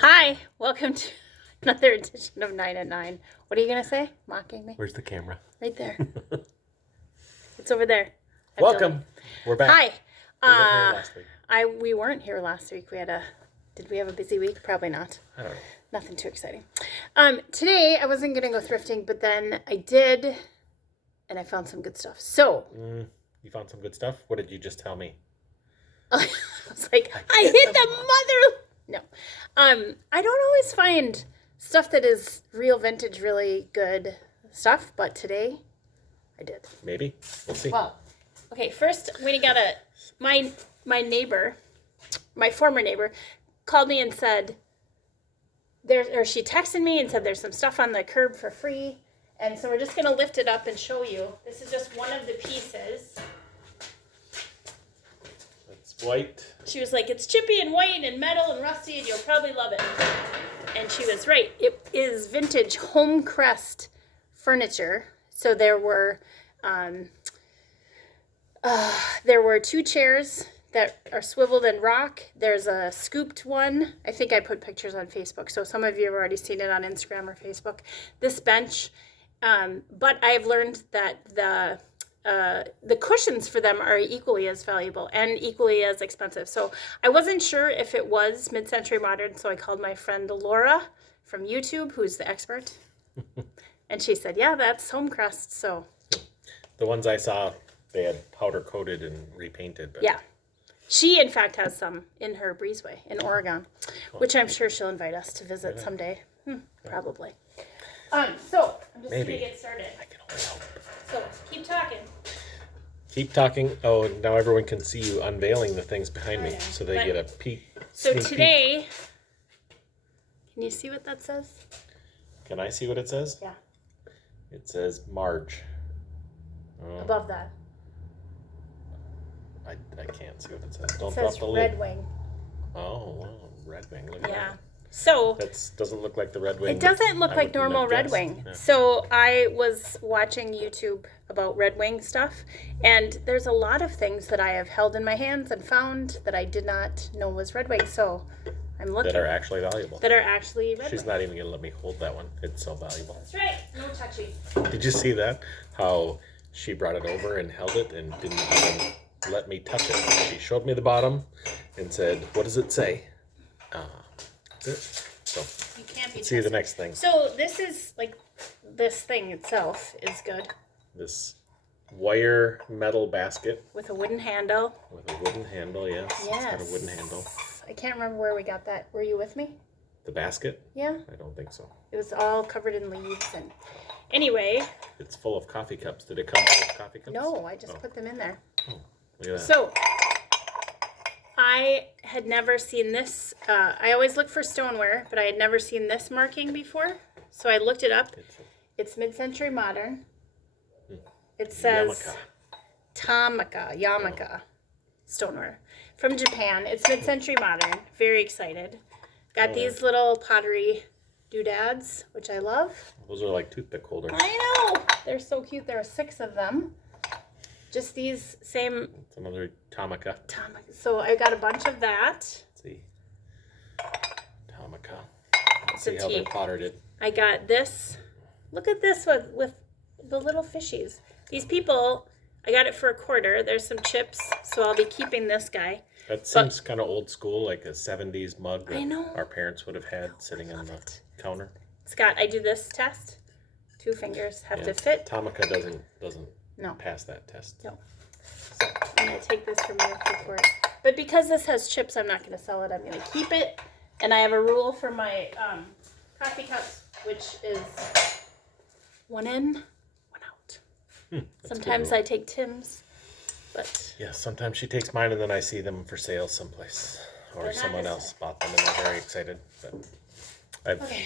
Hi, welcome to another edition of 9 at 9. What are you going to say? Mocking me? Where's the camera? Right there. It's over there. Welcome. We're back. Hi. We weren't here last week. We weren't here last week. Did we have a busy week? Probably not. I don't know. Nothing too exciting. Today I wasn't going to go thrifting, but then I did, and I found some good stuff. So. You found some good stuff? What did you just tell me? I was like, I hit the mother. No. I don't always find stuff that is real vintage, really good stuff, but today I did. Maybe. We'll see. Well, okay, first we got my neighbor, my former neighbor, called me and said, she texted me and said there's some stuff on the curb for free. And so we're just going to lift it up and show you. This is just one of the pieces. It's white. She was like, it's chippy and white and metal and rusty and you'll probably love it. And she was right. It is vintage home crest furniture. So there were two chairs that are swiveled in rock. There's a scooped one. I think I put pictures on Facebook. So some of you have already seen it on Instagram or Facebook. This bench. But I have learned that the cushions for them are equally as valuable and equally as expensive. So I wasn't sure if it was mid-century modern, so I called my friend Laura from YouTube, who's the expert. And she said, yeah, that's home crest. So The ones I saw, they had powder coated and repainted. But... yeah. She, in fact, has some in her breezeway in Oregon, which I'm sure she'll invite us to visit someday. Probably. So I'm just going to get started. I can only hope. So keep talking. Keep talking. Oh, now everyone can see you unveiling the things behind me, so they get a peek. So today, can you see what that says? Can I see what it says? Yeah. It says Marge. Oh, Above that. I can't see what it says. Don't It drop says the Red lid. Wing. Oh, wow. Red Wing. Look at Yeah. that. So That doesn't look like the Red Wing. it doesn't look I like wouldn't normal have Red guessed. Wing. Yeah. So I was watching YouTube about Red Wing stuff, and there's a lot of things that I have held in my hands and found that I did not know was Red Wing. So I'm looking. That are actually valuable. That are actually Red She's Wing. not even going to let me hold that one. It's so valuable. That's right. No touchy. Did you see that? How she brought it over and held it and didn't even let me touch it. She showed me the bottom and said, what does it say? That's it. So You can't be let's see the trusted. next thing. So this is like, this thing itself is good. This wire metal basket With a wooden handle. with a wooden handle. Yes, it's got a wooden handle. I can't remember where we got that. Were you with me? The basket? Yeah. I don't think so. It was all covered in leaves. And anyway, It's full of coffee cups. Did it come full of coffee cups? no, I just put them in there. Oh, look at that. So I had never seen this. I always look for stoneware, but I had never seen this marking before. So I looked it up. It's mid-century modern. It says Yamaka stoneware from Japan. It's mid-century modern. Very excited. Got these little pottery doodads, which I love. Those are like toothpick holders. I know. They're so cute. There are 6 of them. Just these same. It's another Tamaka. So I got a bunch of that. Let's see. Tamaka. Let's It's a see how they're tea. pottered. I got this. Look at this with the little fishies. These people, I got it for a quarter. There's some chips, so I'll be keeping this guy. That seems kind of old school, like a 70s mug that I know. our parents would have had sitting on the counter. Scott, I do this test. 2 fingers have to fit. Tamaka doesn't No. pass that test. No. So I'm going to take this from you before. But because this has chips, I'm not going to sell it. I'm going to keep it. And I have a rule for my coffee cups, which is 1 in, 1 out. Sometimes I take Tim's, but Yeah, sometimes she takes mine and then I see them for sale someplace. Or They're not someone this else bought them and they're very excited. But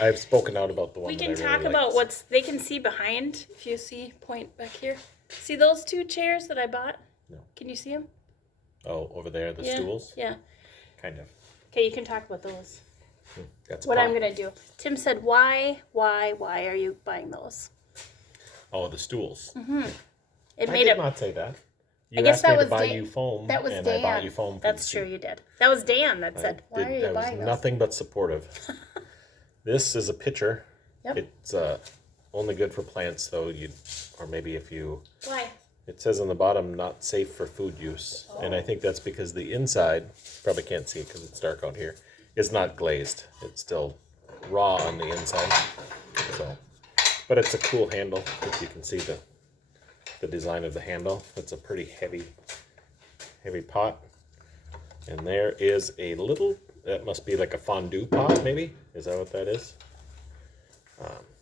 I've spoken out about the one we that I can really talk liked. about what's they can see behind. If you see, point back here. See those 2 chairs that I bought? No. Can you see them? Oh, over there, the Yeah. stools? Yeah. Kind of. Okay, you can talk about those. That's What pop. I'm going to do. Tim said, why are you buying those? Oh, the stools. It I made did it. not say that. You I guess asked that me was to buy Dan. you foam, That was and Dan. I bought you foam. For That's the true. seat. You did. That was Dan that said, "Why are you I buying was those?" nothing but supportive. This is a pitcher. Yep. It's only good for plants, though. Or maybe if you. Why? It says on the bottom, not safe for food use, and I think that's because the inside, probably can't see it because it's dark out here, is not glazed. It's still raw on the inside. So, but it's a cool handle. If you can see the design of the handle, it's a pretty heavy pot. And there is a little. That must be like a fondue pot, maybe. Is that what that is?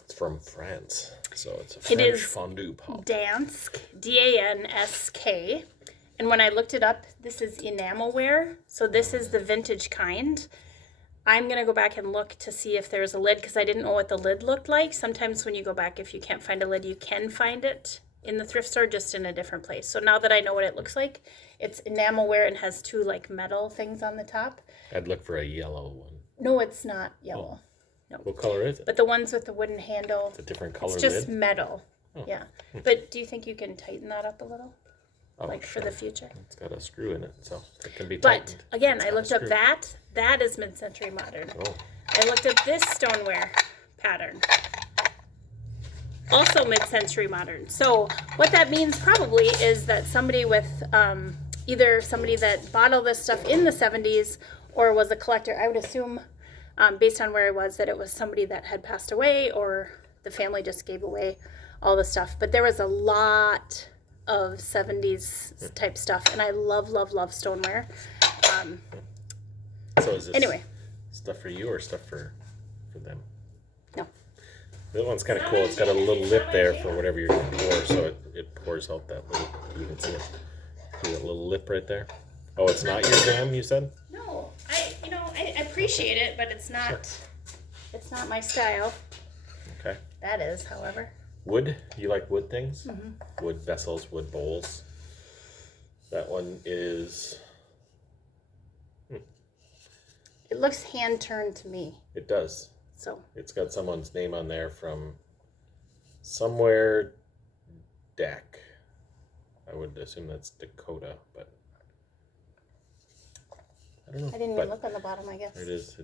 It's from France, so it's a French fondue pot. Dansk, Dansk. And when I looked it up, this is enamelware. So this is the vintage kind. I'm going to go back and look to see if there's a lid because I didn't know what the lid looked like. Sometimes when you go back, if you can't find a lid, you can find it in the thrift store, just in a different place. So now that I know what it looks like, it's enamelware and has two like metal things on the top. I'd look for a yellow one. No, it's not yellow. No. What color is it? But the ones with the wooden handle, It's a different color it's just lid? metal. Oh. Yeah. But do you think you can tighten that up a little? Oh, Like for the future? It's got a screw in it, so it can be But tightened. again, It's I got a looked up screw. that. That is mid-century modern. Oh, I looked up this stoneware pattern. Also mid-century modern. So what that means probably is that somebody with either somebody that bought all this stuff in the 70s or was a collector. I would assume, based on where I was, that it was somebody that had passed away or the family just gave away all the stuff. But there was a lot of 70s type stuff, and I love, love, love stoneware. so is this Anyway. stuff for you or stuff for them? No. That one's kind of cool. It's got a little lip there for whatever you're going to pour, so it pours out that little, you can see it. See that little lip right there? Oh, it's not your jam, you said? No, I appreciate it, but it's not. It's not my style. Okay. That is, however. Wood? You like wood things? Mm-hmm. Wood vessels, wood bowls. That one is. It looks hand turned to me. It does. So. It's got someone's name on there from somewhere Dak. I would assume that's Dakota, but I don't know. I didn't even look on the bottom, I guess. There it is.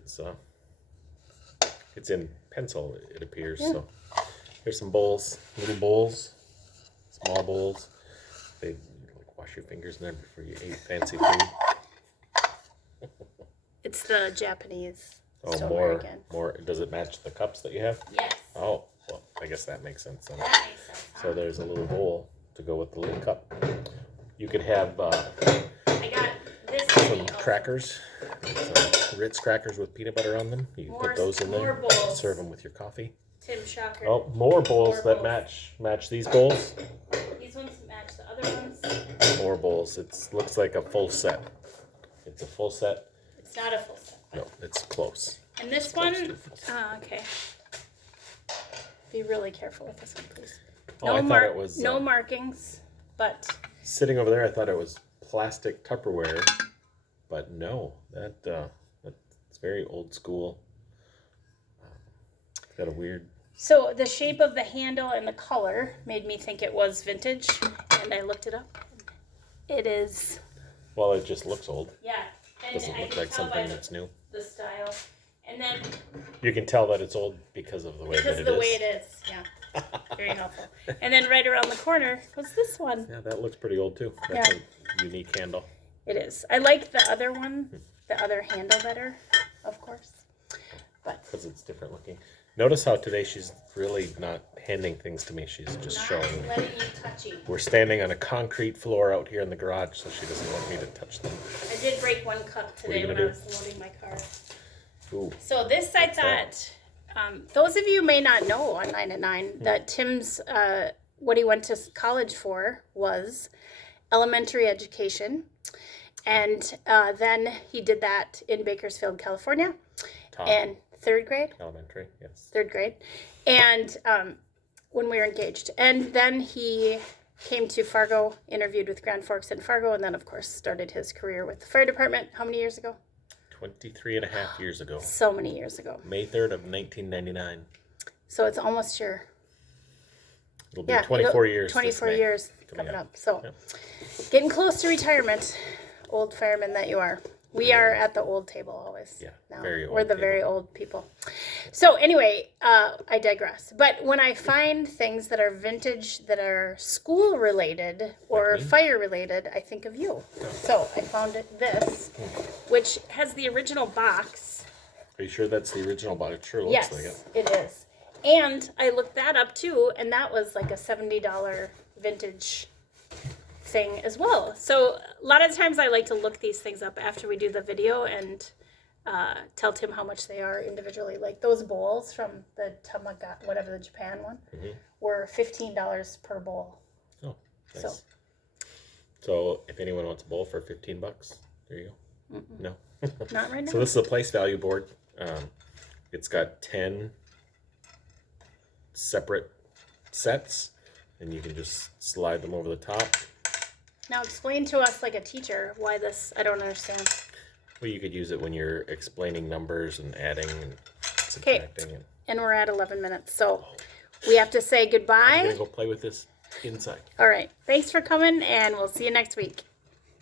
It's in pencil, it appears. Yeah. So here's some bowls, little bowls, small bowls. They like wash your fingers in there before you ate fancy food. It's the Japanese Oh, stoneware again. more. Does it match the cups that you have? Yes. Oh, well, I guess that makes sense then. That makes sense. So there's a little bowl to go with the little cup. You could have I got this some many crackers, some Ritz crackers with peanut butter on them. You can More- put those in there. more bowls. Serve them with your coffee. Tim Shocker. Oh, more bowls More that bowls. match these bowls. These ones match the other ones. More bowls. It looks like a full set. It's a full set. It's not a full set. No, it's close. And this one, okay. Be really careful with this one, please. Oh, I thought it was no markings, but sitting over there. I thought it was plastic Tupperware, but no, that's very old school. Got a weird. so the shape of the handle and the color made me think it was vintage, and I looked it up. It is. Well, it just looks old. Yeah. And Doesn't I look can like tell something by that's new. the style. And then You can tell that it's old because of the way because that of the it way is. it is, yeah. Very helpful. And then right around the corner was this one. Yeah, that looks pretty old too. That's a unique handle. It is. I like the other one, the other handle better, of course. But Because it's different looking. Notice how today she's really not handing things to me. She's just not showing me. letting you touchy. We're standing on a concrete floor out here in the garage, so she doesn't want me to touch them. I did break one cup What are you today when gonna I do? was loading my car. Ooh, So this I thought, those of you may not know on 9 at 9 that Tim's, what he went to college for was elementary education. And then he did that in Bakersfield, California. top And third grade. elementary, yes. Third grade, and when we were engaged. And then he came to Fargo, interviewed with Grand Forks and Fargo, and then, of course, started his career with the fire department. How many years ago? 23 and a half years ago. So many years ago. May 3rd of 1999. So it's almost your... It'll be 24 years. 24 this May. years Coming coming up. up. So Yep. Getting close to retirement, old fireman that you are. We are at the old table always. Yeah, now. very old We're the table. very old people. So anyway, I digress. But when I find things that are vintage, that are school related or Like me? fire related, I think of you. So I found this, which has the original box. Are you sure that's the original box? It sure looks Yes, like it. it is. And I looked that up too, and that was like a $70 vintage thing as well. So a lot of times I like to look these things up after we do the video and tell Tim how much they are individually. Like those bowls from the Tamaga, whatever the Japan one, were $15 per bowl. Oh, nice. So if anyone wants a bowl for $15, there you go. No. Not right now. So this is a place value board. It's got 10 separate sets, and you can just slide them over the top. Now explain to us like a teacher why this, I don't understand. Well, you could use it when you're explaining numbers and adding and subtracting. And we're at 11 minutes, so we have to say goodbye. I'm going to go play with this inside. All right. Thanks for coming, and we'll see you next week.